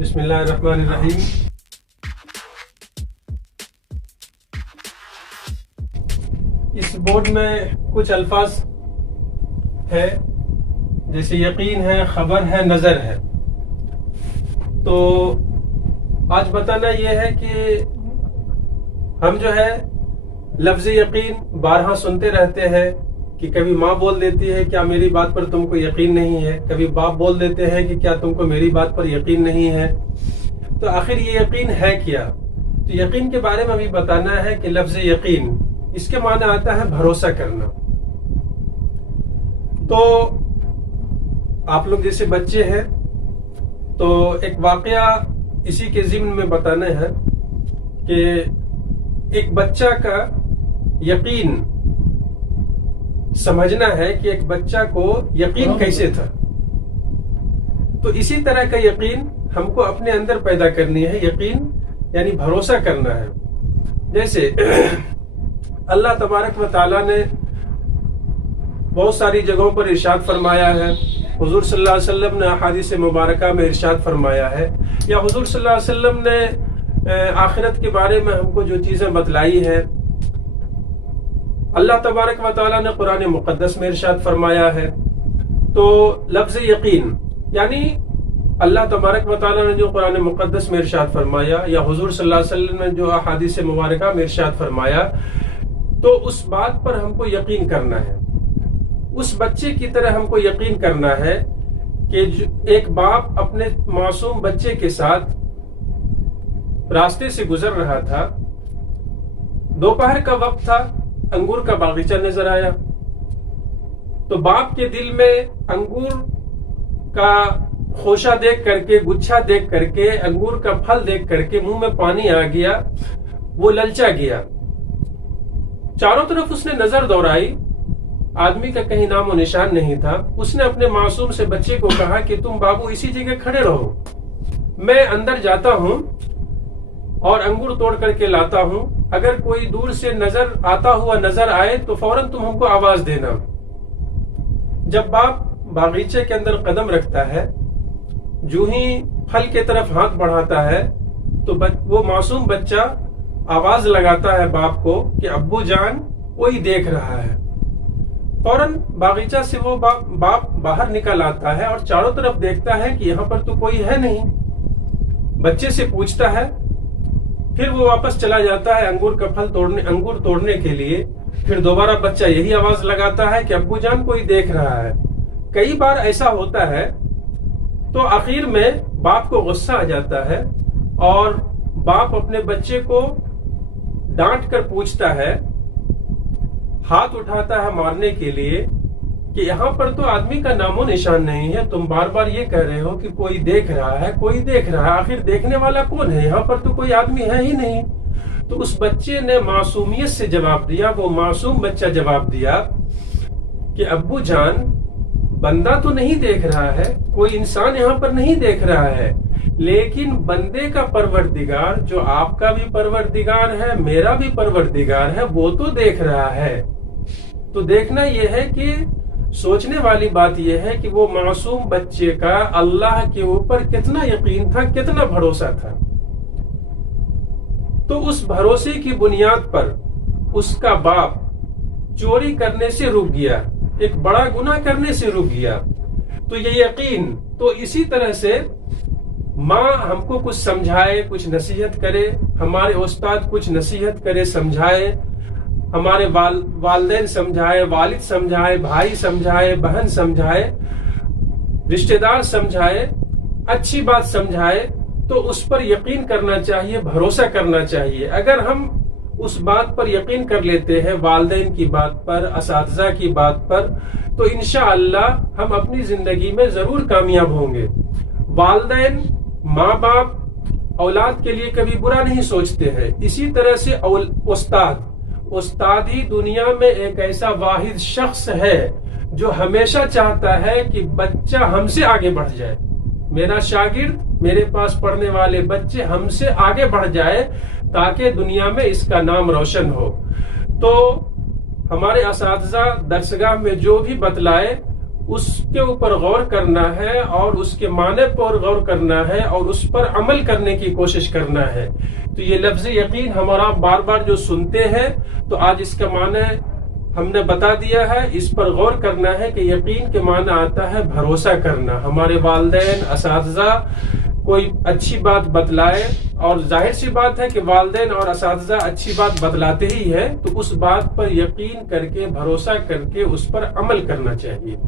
بسم اللہ الرحمن الرحیم۔ اس بورڈ میں کچھ الفاظ ہے جیسے یقین ہے، خبر ہے، نظر ہے۔ تو آج بتانا یہ ہے کہ ہم جو ہے لفظ یقین بارہا سنتے رہتے ہیں کہ کبھی ماں بول دیتی ہے کیا میری بات پر تم کو یقین نہیں ہے، کبھی باپ بول دیتے ہیں کہ کیا تم کو میری بات پر یقین نہیں ہے۔ تو آخر یہ یقین ہے کیا؟ تو یقین کے بارے میں ابھی بتانا ہے کہ لفظ یقین اس کے معنی آتا ہے بھروسہ کرنا۔ تو آپ لوگ جیسے بچے ہیں تو ایک واقعہ اسی کے ضمن میں بتانا ہے کہ ایک بچہ کا یقین سمجھنا ہے کہ ایک بچہ کو یقین کیسے تھا۔ تو اسی طرح کا یقین ہم کو اپنے اندر پیدا کرنی ہے۔ یقین یعنی بھروسہ کرنا ہے۔ جیسے اللہ تبارک و تعالیٰ نے بہت ساری جگہوں پر ارشاد فرمایا ہے، حضور صلی اللہ علیہ وسلم نے احادیث مبارکہ میں ارشاد فرمایا ہے، یا حضور صلی اللہ علیہ وسلم نے آخرت کے بارے میں ہم کو جو چیزیں بتلائی ہے، اللہ تبارک و تعالیٰ نے قرآن مقدس میں ارشاد فرمایا ہے۔ تو لفظ یقین یعنی اللہ تبارک و تعالیٰ نے جو قرآن مقدس میں ارشاد فرمایا یا حضور صلی اللہ علیہ وسلم نے جو احادیث مبارکہ میں ارشاد فرمایا، تو اس بات پر ہم کو یقین کرنا ہے۔ اس بچے کی طرح ہم کو یقین کرنا ہے کہ ایک باپ اپنے معصوم بچے کے ساتھ راستے سے گزر رہا تھا، دوپہر کا وقت تھا، انگور کا باغیچہ نظر آیا، تو باپ کے دل میں انگور کا خوشہ دیکھ کر کے، گچھا دیکھ کر کے، انگور کا پھل دیکھ کر کے منہ میں پانی آ گیا، وہ للچا گیا۔ چاروں طرف اس نے نظر دوڑائی، آدمی کا کہیں نام و نشان نہیں تھا۔ اس نے اپنے معصوم سے بچے کو کہا کہ تم بابو اسی جگہ کھڑے رہو، میں اندر جاتا ہوں اور انگور توڑ کر کے لاتا ہوں، اگر کوئی دور سے نظر آتا ہوا نظر آئے تو فوراً تم ہم کو آواز دینا۔ جب باپ باغیچے کے اندر قدم رکھتا ہے، جو ہی پھل کے طرف ہاتھ بڑھاتا ہے تو وہ معصوم بچہ آواز لگاتا ہے باپ کو کہ ابو جان کوئی دیکھ رہا ہے۔ فوراً باغیچہ سے وہ باپ باہر نکل آتا ہے اور چاروں طرف دیکھتا ہے کہ یہاں پر تو کوئی ہے نہیں۔ بچے سے پوچھتا ہے، پھر وہ واپس چلا جاتا ہے انگور توڑنے کے لیے۔ پھر دوبارہ بچہ یہی آواز لگاتا ہے کہ ابو جان کوئی دیکھ رہا ہے۔ کئی بار ایسا ہوتا ہے تو آخر میں باپ کو غصہ آ جاتا ہے اور باپ اپنے بچے کو ڈانٹ کر پوچھتا ہے، ہاتھ اٹھاتا ہے مارنے کے لیے کہ یہاں پر تو آدمی کا نام و نشان نہیں ہے، تم بار بار یہ کہہ رہے ہو کہ کوئی دیکھ رہا ہے، کوئی دیکھ رہا ہے، آخر دیکھنے والا کون ہے؟ یہاں پر تو کوئی آدمی ہے ہی نہیں۔ تو اس بچے نے معصومیت سے جواب دیا، وہ معصوم بچہ جواب دیا کہ ابو جان بندہ تو نہیں دیکھ رہا ہے، کوئی انسان یہاں پر نہیں دیکھ رہا ہے، لیکن بندے کا پروردگار جو آپ کا بھی پروردگار ہے، میرا بھی پروردگار ہے، وہ تو دیکھ رہا ہے۔ تو دیکھنا یہ ہے کہ سوچنے والی بات یہ ہے کہ وہ معصوم بچے کا اللہ کے اوپر کتنا یقین تھا، کتنا بھروسہ تھا۔ تو اس بھروسے کی بنیاد پر اس کا باپ چوری کرنے سے رک گیا، ایک بڑا گناہ کرنے سے رک گیا۔ تو یہ یقین، تو اسی طرح سے ماں ہم کو کچھ سمجھائے، کچھ نصیحت کرے، ہمارے استاد کچھ نصیحت کرے، سمجھائے، ہمارے والدین سمجھائے، والد سمجھائے، بھائی سمجھائے، بہن سمجھائے، رشتہ دار سمجھائے، اچھی بات سمجھائے، تو اس پر یقین کرنا چاہیے، بھروسہ کرنا چاہیے۔ اگر ہم اس بات پر یقین کر لیتے ہیں، والدین کی بات پر، اساتذہ کی بات پر، تو انشاءاللہ ہم اپنی زندگی میں ضرور کامیاب ہوں گے۔ والدین، ماں باپ اولاد کے لیے کبھی برا نہیں سوچتے ہیں۔ اسی طرح سے استاد ہی دنیا میں ایک ایسا واحد شخص ہے جو ہمیشہ چاہتا ہے کہ بچہ ہم سے آگے بڑھ جائے، میرا شاگرد، میرے پاس پڑھنے والے بچے ہم سے آگے بڑھ جائے تاکہ دنیا میں اس کا نام روشن ہو۔ تو ہمارے اساتذہ درسگاہ میں جو بھی بتلائے اس کے اوپر غور کرنا ہے اور اس کے معنی پر غور کرنا ہے اور اس پر عمل کرنے کی کوشش کرنا ہے. تو یہ لفظ یقین ہمارا بار بار جو سنتے ہیں تو آج اس کا معنی ہم نے بتا دیا ہے. اس پر غور کرنا ہے کہ یقین کے معنی آتا ہے بھروسہ کرنا. ہمارے والدین، اساتذہ کوئی اچھی بات بتلائے، اور ظاہر سی بات ہے کہ والدین اور اساتذہ اچھی بات بتلاتے ہی ہے، تو اس بات پر یقین کر کے، بھروسہ کر کے اس پر عمل کرنا چاہیے.